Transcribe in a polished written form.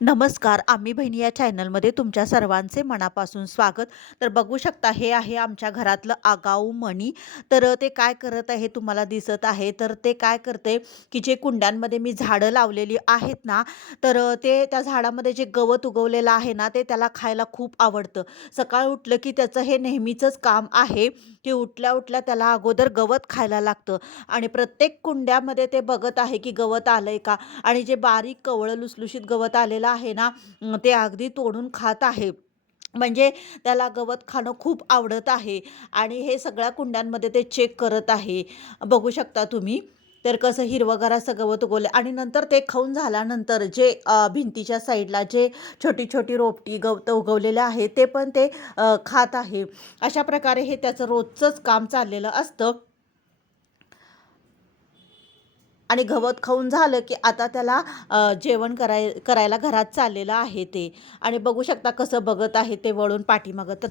नमस्कार. आम्ही बहिणी या चॅनलमध्ये तुमच्या सर्वांचे मनापासून स्वागत. तर बघू शकता हे आहे आमच्या घरातलं आगाऊ मणी. तर ते काय करत आहे तुम्हाला दिसत आहे. तर ते काय करते, की जे कुंड्यांमध्ये मी झाडं लावलेली आहेत ना, तर ते त्या झाडामध्ये जे गवत उगवलेलं आहे ना, ते त्याला खायला खूप आवडतं. सकाळ उठलं की त्याचं हे नेहमीचंच काम आहे, की उठल्या-उठल्या त्याला अगोदर गवत खायला लागतं आणि प्रत्येक कुंड्यामध्ये ते बघत आहे, की गवत आलंय का? आणि जे बारीक कवळं लुसलुशीत गवत आलेलं आहे ना, ते अगदी तोडून खात आहे. म्हणजे त्याला गवत खाणं खूप आवडत आहे आणि हे सगळ्या कुंड्यांमध्ये ते चेक करत आहे. बघू शकता तुम्ही. तर कसं हिरवंगार असं गवत उगवलं आणि नंतर ते खाऊन झाल्यानंतर जे भिंतीच्या साईडला जे छोटी-छोटी रोपटी गवतं उगवलेले आहे, ते पण ते खात आहे. अशा प्रकारे हे त्याचं रोजचंच काम चाललेलं असतं. आणि गवत खाऊन झालं, की आता त्याला जेवण करायला घरात चाललेलं आहे ते. आणि बघू शकता कसं बघत आहे ते वळून पाठीमागं. तर